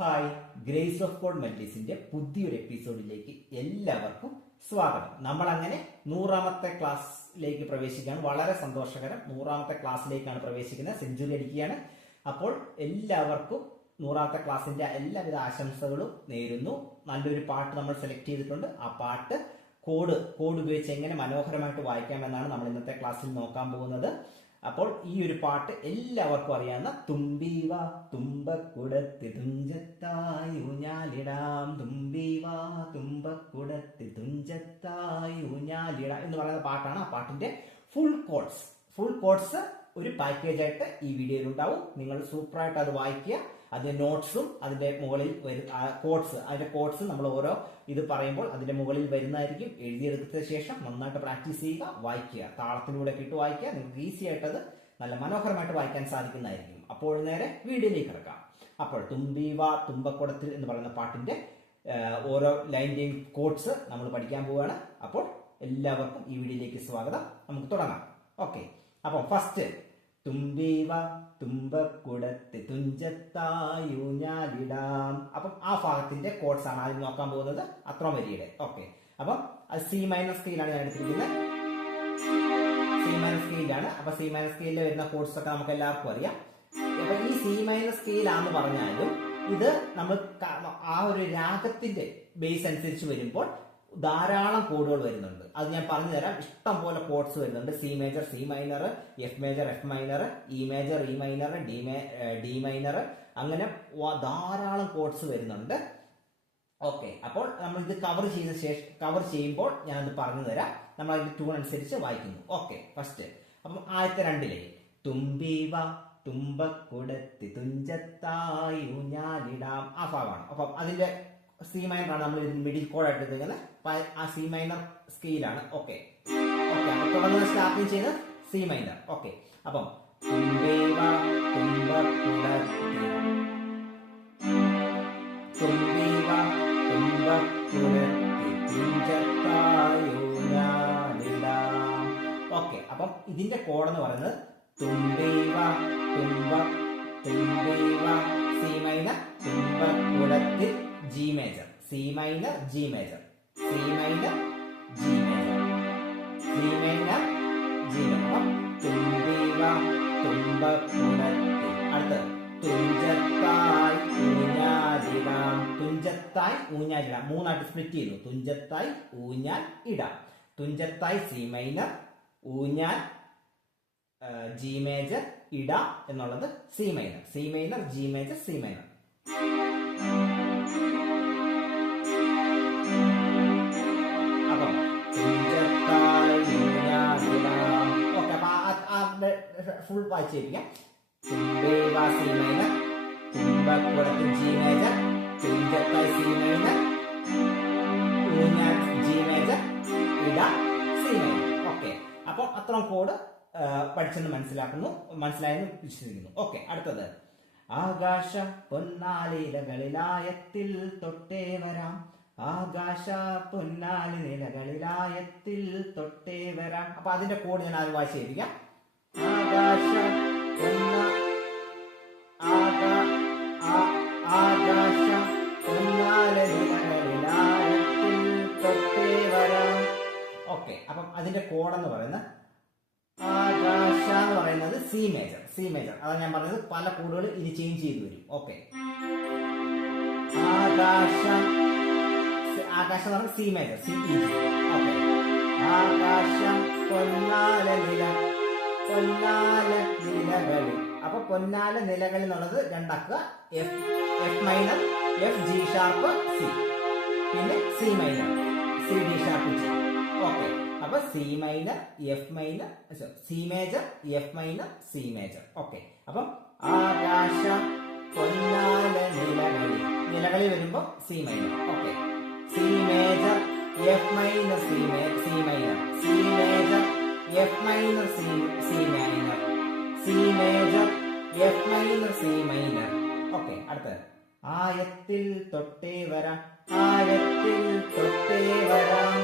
Hi grace of God മെറ്റീസിന്റെ പുതിയൊരു എപ്പിസോഡിലേക്ക് എല്ലാവർക്കും സ്വാഗതം. നമ്മൾ അങ്ങനെ നൂറാമത്തെ ക്ലാസ്സിലേക്ക് പ്രവേശിക്കുകയാണ്. വളരെ സന്തോഷകരം നൂറാമത്തെ ക്ലാസ്സിലേക്കാണ് പ്രവേശിക്കുന്നത്. സെഞ്ചുറി അടിക്കുകയാണ്. അപ്പോൾ എല്ലാവർക്കും നൂറാമത്തെ ക്ലാസ്സിന്റെ എല്ലാവിധ ആശംസകളും നേരുന്നു. നല്ലൊരു പാട്ട് നമ്മൾ സെലക്ട് ചെയ്തിട്ടുണ്ട്. ആ പാട്ട് കോഡ് കോഡ് ഉപയോഗിച്ച് എങ്ങനെ മനോഹരമായിട്ട് വായിക്കാമെന്നാണ് നമ്മൾ ഇന്നത്തെ ക്ലാസ്സിൽ നോക്കാൻ പോകുന്നത്. അപ്പോൾ ഈ ഒരു പാട്ട് എല്ലാവർക്കും അറിയാവുന്ന തുമ്പീവ തുമ്പക്കുടത്തി തുഞ്ചത്തായി ഊഞ്ഞാലിടാം തുമ്പീവ തുമ്പക്കുടത്തി തുഞ്ചത്തായി ഊഞ്ഞാലിടാം എന്ന് പറയുന്ന പാട്ടാണ് ആ പാട്ടിന്റെ ഫുൾ കോഡ്സ് ഫുൾ കോഡ്സ് ഒരു പാക്കേജ് ആയിട്ട് ഈ വീഡിയോയിൽ ഉണ്ടാവും. നിങ്ങൾ സൂപ്പറായിട്ട് അത് വായിക്കുക. അതിന്റെ നോട്ട്സും അതിന്റെ മുകളിൽ കോഡ്സ് അതിന്റെ കോഡ്സ് നമ്മൾ ഓരോ ഇത് പറയുമ്പോൾ അതിന്റെ മുകളിൽ വരുന്നതായിരിക്കും. എഴുതിയെടുത്ത ശേഷം നന്നായിട്ട് പ്രാക്ടീസ് ചെയ്യുക വായിക്കുക. താളത്തിലൂടെ ഇട്ട് വായിക്കുക. നിങ്ങൾക്ക് ഈസി ആയിട്ട് അത് നല്ല മനോഹരമായിട്ട് വായിക്കാൻ സാധിക്കുന്നതായിരിക്കും. അപ്പോൾ നേരെ വീഡിയോയിലേക്ക് കിടക്കാം. അപ്പോൾ തുമ്പി തുമ്പീവ തുമ്പക്കുടത്തിൽ എന്ന് പറയുന്ന പാട്ടിന്റെ ഓരോ ലൈനിന്റെയും കോഡ്സ് നമ്മൾ പഠിക്കാൻ പോവുകയാണ് അപ്പോൾ എല്ലാവർക്കും ഈ വീഡിയോയിലേക്ക് സ്വാഗതം. നമുക്ക് തുടങ്ങാം. ഓക്കെ. അപ്പോൾ ഫസ്റ്റ് തുമ്പീവ തുമ്പക്കുടത്ത് തുഞ്ചത്തായൂഞ്ഞാലിടാം അപ്പം ആ ഭാഗത്തിന്റെ കോഡ്സ് ആണ് ആദ്യം നോക്കാൻ പോകുന്നത്. അത്രോ വരിയുടെ. ഓക്കെ അപ്പം സി മൈനസ് സ്കെയിലാണ് ഞാൻ എടുത്തിരിക്കുന്നത്. സി മൈനസ് സ്കെയിലാണ് അപ്പൊ സി മൈനസ് സ്കെയിലിൽ വരുന്ന കോഡ്സ് ഒക്കെ നമുക്ക് എല്ലാവർക്കും അറിയാം. അപ്പൊ ഈ സി മൈനസ് സ്കെയിലാന്ന് പറഞ്ഞാലും ഇത് നമ്മൾ ആ ഒരു രാഗത്തിന്റെ ബേസ് അനുസരിച്ച് വരുമ്പോൾ ധാരാളം കോഡുകൾ വരുന്നുണ്ട്. അത് ഞാൻ പറഞ്ഞു തരാം ഇഷ്ടം പോലെ കോഡ്സ് വരുന്നുണ്ട്. C major C minor F major F minor E major E minor D may D minor അങ്ങനെ ധാരാളം കോഡ്സ് വരുന്നുണ്ട്. ഓക്കെ അപ്പോൾ നമ്മൾ ഇത് കവർ ചെയ്ത ശേഷം കവർ ചെയ്യുമ്പോൾ ഞാനത് പറഞ്ഞു തരാം നമ്മൾ അതിന്റെ ട്യൂൺ അനുസരിച്ച് വായിക്കുന്നു. ഓക്കെ ഫസ്റ്റ് അപ്പം ആദ്യത്തെ രണ്ടിലെ തുമ്പീവ തുമ്പക്കുടത്തി തുഞ്ചത്തായി ഊഞ്ഞാലിടാം ആ ഭാഗമാണ്. അപ്പം അതിന്റെ സി മൈനറാണ് നമ്മൾ നമ്മൾ മിഡിൽ കോഡായിട്ട് അപ്പൊ സി മൈനർ സ്കെയിലാണ് ഓക്കെ ഓക്കെ തുടർന്ന് സ്റ്റാർട്ടിങ് ചെയ്ത് സി മൈനർ ഓക്കെ അപ്പം തുഞ്ചത്തായി ഊഞ്ഞാൽ ഇടാം. മൂന്നായിട്ട് സ്പ്ലിറ്റ് ചെയ്തു. തുഞ്ചത്തായി ഊഞ്ഞാൽ ഇടാം. തുഞ്ചത്തായി സി മൈനർ ഊഞ്ഞാൽ ജി മേജർ ഇട എന്നുള്ളത് C minor C minor G major C minor full വായിച്ചിരിക്കാം G major ഇട അപ്പോൾ അത്രയും കോഡ് പഠിച്ചെന്ന് മനസ്സിലാക്കുന്നു. മനസ്സിലായെന്ന് വിശ്വസിക്കുന്നു. ഓക്കെ അടുത്തത്. ആകാശ പൊന്നാലിലകളിലായത്തിൽ തൊട്ടേ വരാം. ആകാശ പൊന്നാലി നിലകളിലായത്തിൽ തൊട്ടേ വരാം. അപ്പൊ അതിന്റെ കോഡ് ഞാൻ ആദ്യം വായിച്ചിരിക്കാം ആകാശ പൊന്ന ഓക്കെ അപ്പം അതിന്റെ കോഡ് എന്ന് പറയുന്നത് എന്ന് പറയുന്നത് സി മേജർ സി മേജർ. അതാണ് ഞാൻ പറഞ്ഞത് പല കോഡുകൾ ഇനി ചേഞ്ച് ചെയ്തു വരും. ഓക്കെ. ആകാശം ആകാശം എന്ന് സി മേജർ സി ആകാശം പൊന്നാല നില പൊന്നാല അപ്പൊ പൊന്നാല നിലകളിൽ എന്നുള്ളത് രണ്ടാക്കുക F F minor F G sharp C പിന്നെ C minor C D sharp G okay. അപ്പൊ C minor F minor C major F minor C major okay. അപ്പം ആകാശ പൊന്നാല നിലകളിൽ നിലകളി വരുമ്പോ C minor okay. C major F minor C C minor C major F minor C C minor C major F minor C minor okay അടുത്തത്. ആയത്തിൽ തൊട്ടേ വരാം. ആയത്തിൽ തൊട്ടേ വരാം.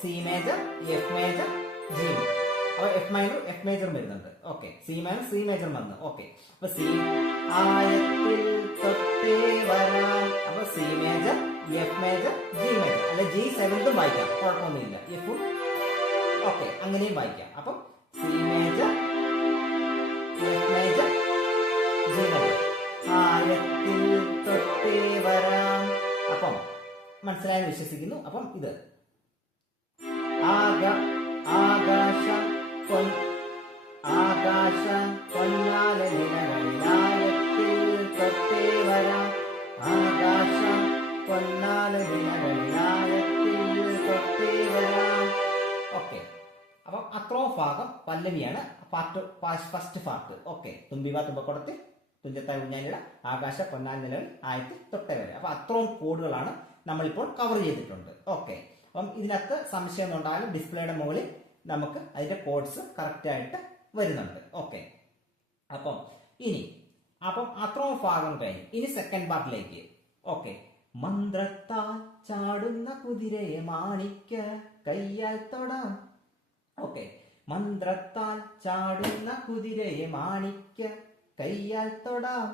C major F major G അപ്പൊ എഫ് മൈനർ എഫ് മേജർ വരുന്നുണ്ട്. Okay C minor C major വന്ന്. ഓക്കെ അപ്പൊ സി ആയത്തിൽ അപ്പൊ C major F major G major അല്ലെ ജി സെവൻത്തും വായിക്കാം. കുഴപ്പമൊന്നുമില്ല. എഫും ഓക്കെ അങ്ങനെയും വായിക്കാം. അപ്പൊ C major F major G major ആയത്തിൽ തൊട്ടേ വരാം. അപ്പം മനസ്സിലായെന്ന് വിശ്വസിക്കുന്നു. അപ്പം ഇത് ആക ആകാശം പൊൻ ആകാശ പൊന്നാല നിലകളിലായത്തിൽ തൊട്ടേ വരാം. ആകാശം പൊന്നാല നിലകളിലായത്തിൽ തൊട്ടേ വരാം. ഓക്കെ. അപ്പം അത്രയും ഭാഗം പല്ലവിയാണ്. Part first part okay. തുമ്പിവ തുമ്പക്കുടത്തിൽ തുഞ്ചത്തായ കുഞ്ഞാലിട ആകാശ പൊന്നാൽ നിലവിൽ ആയത്തിൽ തൊട്ടേ വരെ. അപ്പൊ അത്രയും കോഡുകളാണ് നമ്മളിപ്പോൾ കവർ ചെയ്തിട്ടുണ്ട്. ഓക്കെ. അപ്പം ഇതിനകത്ത് സംശയം ഉണ്ടായാലും ഡിസ്പ്ലേയുടെ മുകളിൽ നമുക്ക് അതിന്റെ കോഡ്സ് കറക്റ്റ് ആയിട്ട് വരുന്നുണ്ട്. ഓക്കെ അപ്പം ഇനി അപ്പം അത്രയും ഭാഗം കഴിഞ്ഞു ഇനി സെക്കൻഡ് പാർട്ടിലേക്ക് ഓക്കെ മന്ത്രത്താൽ ചാടുന്ന കുതിരയെ മാണിക്ക കയ്യാൽ തൊടാം. ഓക്കെ മന്ത്രത്താൽ ചാടുന്ന കുതിരയെ മാണിക്ക കയ്യാൽ തൊടാം.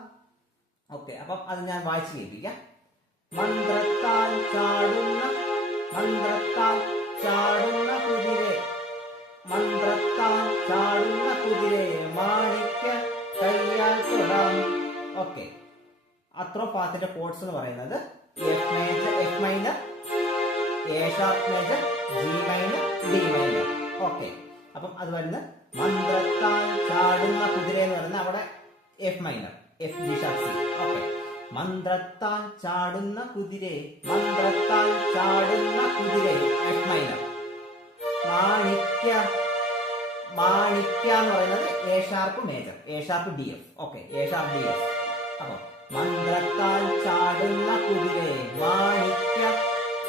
ഓക്കെ അപ്പം അത് ഞാൻ വായിച്ചു കേൾപ്പിക്കാം. മന്ത്രത്താൽ ചാടുന്ന മന്ത്രത്താൽ ചാടുന്ന കുതിരെ മന്ത്രത്താൽ ചാടുന്ന കുതിരയെ മാണിക്ക കയ്യാൽ തൊടാം. ഓക്കെ. അത്ര പാത്തിന്റെ കോഡ്സ് എന്ന് പറയുന്നത് F major F minor A sharp major G minor D minor okay. അപ്പം അത് വരുന്ന മന്ത്രത്താൽ ചാടുന്ന കുതിര എന്ന് പറയുന്നത് അവിടെ F minor F G sharp C okay. മന്ത്രത്താൽ ചാടുന്ന കുതിരെ മന്ത്രത്താൽ ചാടുന്ന കുതിരെ. എഫ് മൈനർ മാണിക്യ മാണിക്യ എന്ന് പറയുന്നത് A sharp major A sharp D F okay A sharp D F അപ്പൊ മന്ത്രത്താൽ ചാടുന്ന കുതിരെ മാണിക്യ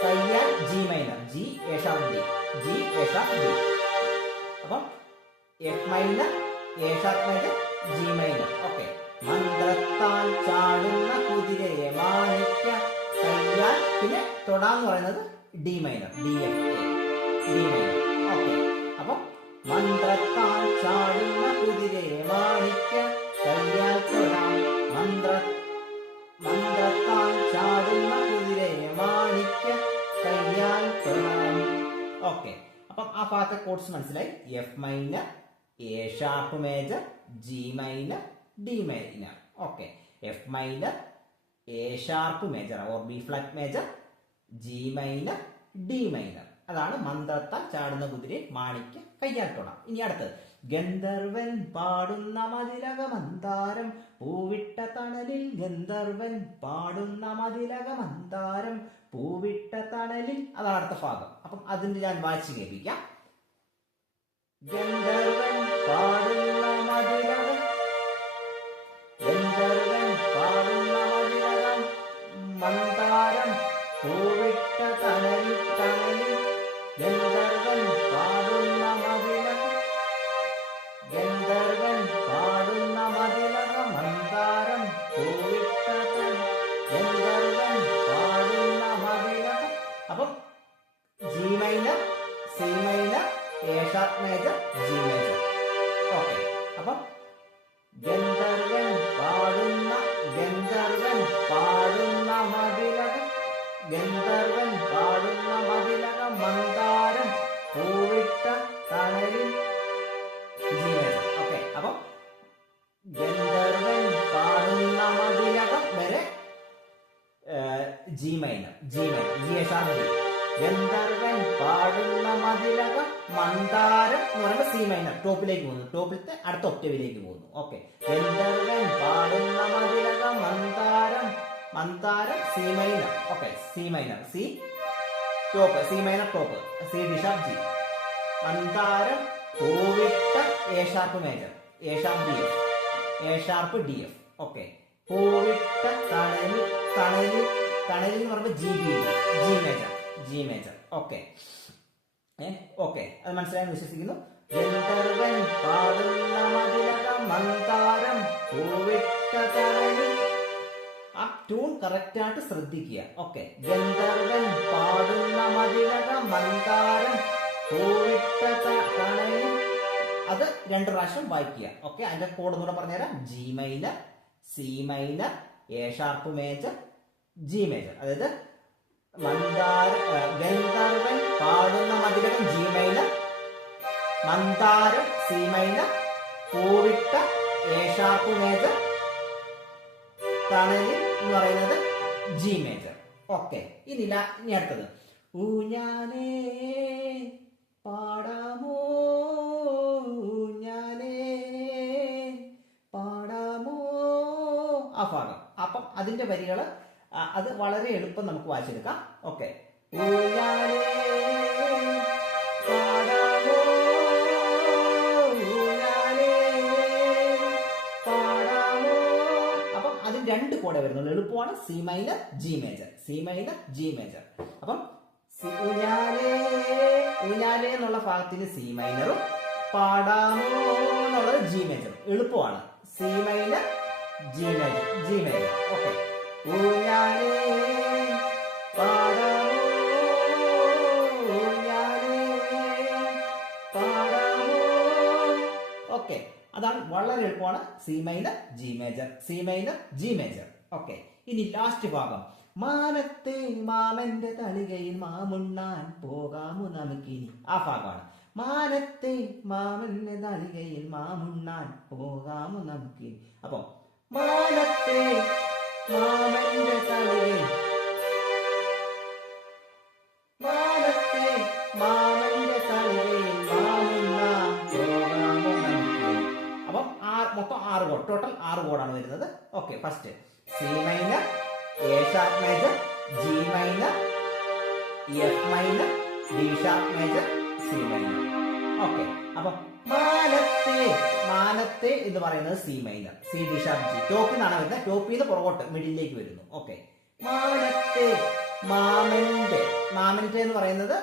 കയ്യാൽ G minor G A sharp D G A sharp D അപ്പം F minor A sharp major G minor okay മന്ത്രത്താൽ ചാടുന്ന മാണിക്യ പിന്നെ തൊടാന്ന് പറയുന്നത് D minor D F D minor okay അപ്പം മന്ത്രത്താൽ ചാടുന്ന കുതിരയെ മാണിക്ക കയ്യാൽ തൊടാം. മന്ത്ര മന്ത്രത്താൽ ചാടുന്ന കുതിരയെ മാണിക്ക കയ്യാൽ തൊടാം. ഓക്കെ അപ്പം ആ ഭാഗത്തെ കോഡ്സ് മനസ്സിലായി. F minor A sharp major G minor D minor okay F minor A sharp major or B flat major G minor D minor അതാണ് മന്ത്രത്താൽ ചാടുന്ന കുതിരെ മാണിക്യ കയ്യാൽ ഇനി അടുത്തത്. ഗന്ധർവൻ പാടുന്ന മതിലക മന്ദാരം പൂവിട്ട തണലിൽ ഗന്ധർവൻ പാടുന്ന മതിലക മന്ദാരം പൂവിട്ട തണലിൽ അതാണ് അടുത്ത ഭാഗം. അപ്പം അതിന്റെ ഞാൻ വായിച്ചു കേൾപ്പിക്കാം. ഗന്ധർവൻ പാടുന്ന മതിലക G minor G minor G sharp D ഗന്ധർവൻ പാടുന്ന മതിലകം മന്ദാരം എന്ന് പറയുമ്പോൾ സി മൈനർ ടോപ്പിലേക്ക് പോകുന്നു. ടോപ്പിലത്തെ അടുത്ത ഒക്ടേവിലേക്ക് പോകുന്നു. ഓക്കെ. ഗന്ധർവൻ പാടുന്ന മതിലകം മന്ദാരം മന്ദാരം C minor okay. C minor C top. C minor top. C D sharp G Mandaram പൂവിട്ട A sharp major. A sharp D F. A sharp D F. Okay. പൂവിട്ട തണലി തണലിൽ തണലിൽ എന്ന് പറയുമ്പോൾ G B G major G major okay okay അത് മനസ്സിലായെന്ന് വിശ്വസിക്കുന്നു. ഗന്ധർവൻ പാടുന്ന മതിലക പൂവിട്ട തണലിൽ ആ ട്യൂൺ കറക്റ്റ് ആയിട്ട് ശ്രദ്ധിക്കുക. ഓക്കെ ഗന്ധർവൻ പാടുന്ന മതിലക പൂവിട്ട ത- അത് രണ്ട് പ്രാവശ്യം വായിക്കുക. ഓക്കെ അതിന്റെ കോഡ് ഒന്നുകൂടെ പറഞ്ഞുതരാം. G minor C minor A sharp major G major അതായത് ഗന്ധർവൻ പാടുന്ന മതിലകം ജി മൈനർ മന്ദാരം സി മൈനർ പൂവിട്ട ഏഷാപ്പ് മേജർ തണലി എന്ന് പറയുന്നത് ജി മേജർ ഓക്കെ ഇനി ഞാൻ അടുത്തത്. ഊഞ്ഞാലേ പാടാമോ? ഊഞ്ഞാലേ പാടാമോ? ആ ഭാഗം. അപ്പം അതിന്റെ വരികൾ അത് വളരെ എളുപ്പം നമുക്ക് വായിച്ചെടുക്കാം. ഓക്കെ അപ്പം അതിൽ രണ്ട് കോടെ വരുന്നുള്ളൂ. എളുപ്പമാണ് C minor G major C minor G major അപ്പം ഊഞ്ഞാലേ എന്നുള്ള ഭാഗത്തിന് സി മൈനറും പാടാമോ എന്നുള്ളത് ജി മേജറും എളുപ്പമാണ്. C minor G major G major okay okay അതാണ് വളരെ എളുപ്പമാണ്. C minor G major C minor G major okay ഇനി ലാസ്റ്റ് ഭാഗം. മാനത്തെ മാമന്റെ തളികയിൽ മാമുണ്ണാൻ പോകാമോ നമുക്കിനി. ആ ഭാഗമാണ്. മാനത്തെ മാമന്റെ തളികയിൽ മാമുണ്ണാൻ പോകാമോ നമുക്കിനി. അപ്പം മാനത്തെ മാമന്റെ okay first C minor A sharp major G minor F minor D sharp major C minor okay അപ്പൊ മാനത്തെ മാനത്തെ എന്ന് പറയുന്നത് C minor C D sharp G ടോപ്പിൽ നിന്നാണ് വരുന്നത്. ടോപ്പിൽ നിന്ന് പുറകോട്ട് മിഡിലേക്ക് വരുന്നു. ഓക്കെ മാനത്തെ മാമന്റെ മാമന്റെ എന്ന് പറയുന്നത്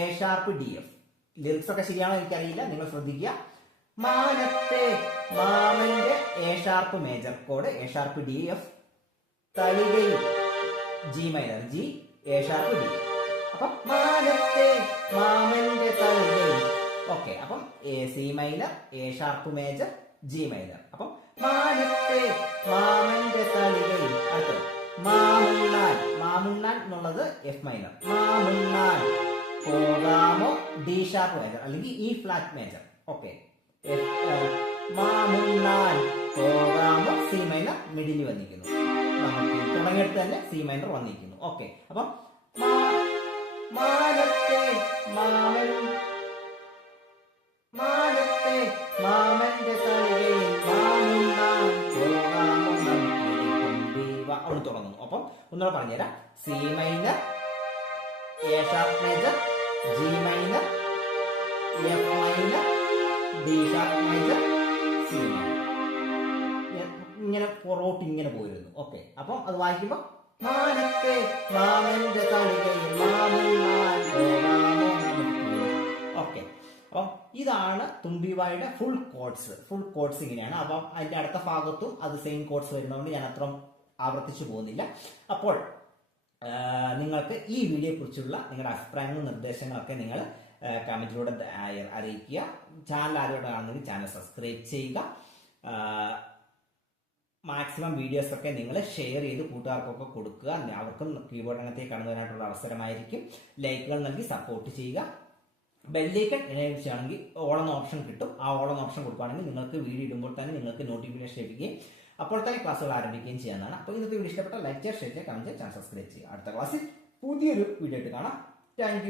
A sharp D F lyrics ഒക്കെ ശരിയാണോ എനിക്കറിയില്ല. നിങ്ങൾ ശ്രദ്ധിക്കുക. മാനത്തെ മാമന്റെ എ ഷാർപ്പ് മേജർ കോഡ് A sharp D F തളികയിൽ G minor G A sharp D അപ്പം മാനത്തെ മാമന്റെ തളികയിൽ ഓക്കെ അപ്പം A C minor A sharp major G minor അപ്പം മാനത്തെ മാമന്റെ തളികയിൽ അടുത്തത് മാമുണ്ണാൻ. മാമുണ്ണാൻ എന്നുള്ളത് എഫ് മൈനർ മാമുണ്ണാൻ പോകാമോ? ഡി ഷാർപ്പ് മേജർ അല്ലെങ്കിൽ ഇ ഫ്ലാറ്റ് മേജർ ഓക്കെ മാമുണ്ണാൻ പോകാമോ? സി മൈനർ മിഡിൽ വന്നിരിക്കുന്നു. നമുക്ക് തുടങ്ങിയിട്ട് തന്നെ സി മൈനർ വന്നിരിക്കുന്നു. ഓക്കെ അപ്പം മാനത്തെ മാമൻ മാനത്തെ മാമന്റെ തളികയിൽ മാമുണ്ണാൻ പോകാമോ. അവിടെ തുടങ്ങുന്നു. അപ്പം ഒന്നുകൂടെ പറഞ്ഞുതരാം. C minor A sharp major G minor F minor D sharp major C ഇങ്ങനെ പുറകോട്ട് ഇങ്ങനെ പോയിരുന്നു. ഓക്കെ. അപ്പം അത് വായിക്കുമ്പോൾ ഓക്കെ. അപ്പം ഇതാണ് തുമ്പിവായുടെ ഫുൾ കോഡ്സ് ഫുൾ കോഡ്സ് ഇങ്ങനെയാണ്. അപ്പം അതിന്റെ അടുത്ത ഭാഗത്തും അത് സെയിം കോഡ്സ് വരുന്നതുകൊണ്ട് ഞാൻ അത്ര ആവർത്തിച്ചു പോകുന്നില്ല. അപ്പോൾ നിങ്ങൾക്ക് ഈ വീഡിയോയെ കുറിച്ചുള്ള നിങ്ങളുടെ അഭിപ്രായങ്ങളും നിർദ്ദേശങ്ങളൊക്കെ നിങ്ങൾ കമന്റിലൂടെ അറിയിക്കുക. ചാനൽ ആരോട് കാണുന്നെങ്കിൽ ചാനൽ സബ്സ്ക്രൈബ് ചെയ്യുക. മാക്സിമം വീഡിയോസ് ഒക്കെ നിങ്ങൾ ഷെയർ ചെയ്ത് കൂട്ടുകാർക്കൊക്കെ കൊടുക്കുക. അവർക്കും കീബോർഡ് രംഗത്തേക്ക് കടന്നുവരാനായിട്ടുള്ള അവസരമായിരിക്കും. ലൈക്കുകൾ നൽകി സപ്പോർട്ട് ചെയ്യുക. ബെല്ലേക്കൺ എനേബിൾ ചെയ്യുകയാണെങ്കിൽ ഓളം ഓപ്ഷൻ കിട്ടും. ആ ഓളെന്ന ഓപ്ഷൻ കൊടുക്കുകയാണെങ്കിൽ നിങ്ങൾക്ക് വീഡിയോ ഇടുമ്പോൾ തന്നെ നിങ്ങൾക്ക് നോട്ടിഫിക്കേഷൻ ലഭിക്കുകയും അപ്പോൾ തന്നെ ക്ലാസ്സുകൾ ആരംഭിക്കുകയും ചെയ്യാനാണ് അപ്പോൾ ഇന്നത്തെ വീഡിയോ ഇഷ്ടപ്പെട്ട ലൈക്ക് ഷെയർ ചെയ്യുക കമന്റ് ചെയ്യുക ചാനൽ സബ്സ്ക്രൈബ് ചെയ്യുക. അടുത്ത ക്ലാസ്സിൽ പുതിയൊരു വീഡിയോ ആയിട്ട് കാണാം. താങ്ക്